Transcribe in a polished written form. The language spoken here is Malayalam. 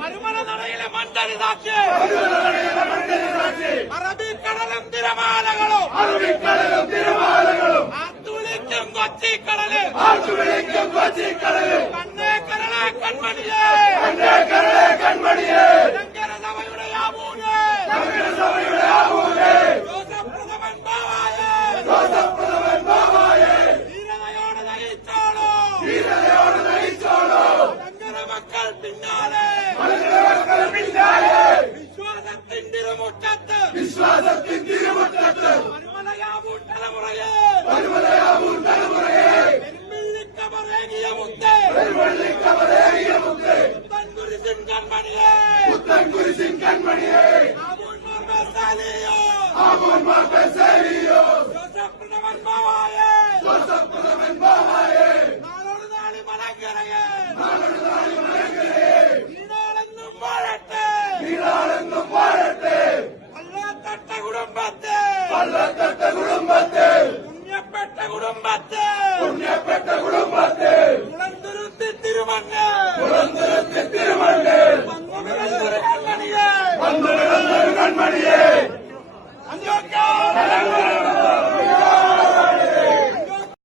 മരുമലനടയിലെ മണ്ടരി സാക്ഷി അറബിക്കടലും തിരമാലകളും ആത്തുവിളിക്കും കൊച്ചിക്കടല് കണ്ണേ കരളെ കൺമണിയേ ഭയങ്കര സഭയുടെ ആവൂര് ജോസഫ് പ്രഥമൻ ബാവായേ ധീരതയോടെ നയിച്ചോളൂ ഭയങ്കര മക്കൾ പിന്നാലെ വിശ്വാസത്തിൻ തിരുമുറ്റത്ത് മരുമലയാവൂർ തലമുറയെ പെരുമ്പിള്ളിക്കമറേകിയ മുത്തേ പുത്തൻ കുരിശിൻ കൺമണിയെ ആവൂർ മാർ ബെസാലിയോ ജോസഫ് പ്രഥമൻ ബാവായേ നാളോട് നാളി മലങ്കരയെ നീളാളെന്നും വാഴട്ടെ വല്ലാത്തട്ട കുടുംബത്തെ പുണ്യപ്പെട്ട കുടുംബത്തെ കുളന്തുരുത്തി തിരുമണ്ണ് വന്നു കൺമണിയെ